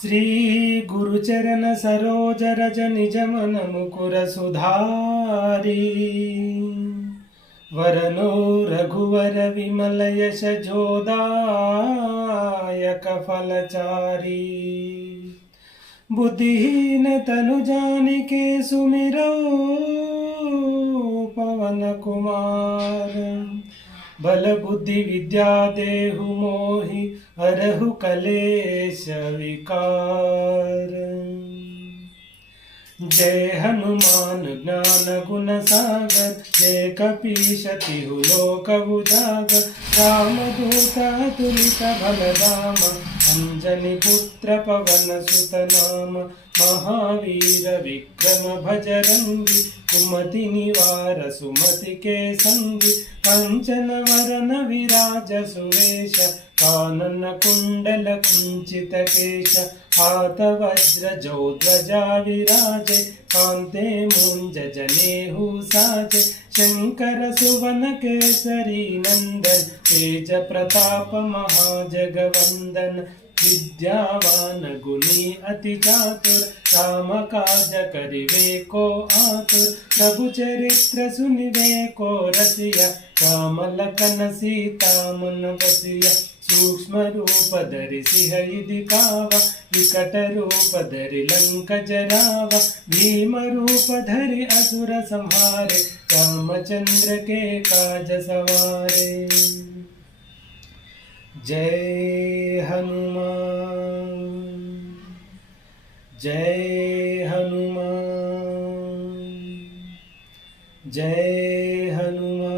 श्री गुरुचरण सरोज रज निज मन मुकुर सुधारी वरनो रघुवर विमल यश जोदायक फलचारी बुद्धिहीन तनु जानिके सुमिरौ पवन कुमार बल बुद्धि विद्या देहु मोहि हरहु कलेश विकार। जय हनुमान ज्ञान गुण सागर जय कपीश तिहु लोक उजागर रामदूत अतुलित बलधाम अंजनी पुत्र पवन सुत नाम महावीर विक्रम भजरंगी कुमति निवार सुमति के संगी कंचन वरन विराज सुवेश कानन कुंडल कुंचित केश हाथ वज्र जौ ध्वजा विराजे कांते मुंज जनेहु साजे शंकर सुवन केसरी नंदन तेज प्रताप महाजगवंदन विद्यावान गुणी अति चातुर राम काज करिवे को आतुर प्रभु चरित्र सुनिवे को रसिया राम लखन सीता मन बसिया सूक्ष्म रूप धरि सिंह दिखावा विकट रूप धरि लंक जरावा भीम रूप धरि असुर संहारे रामचंद्र के काज सवारे। जय हनुमान जय हनुमान जय हनुमान।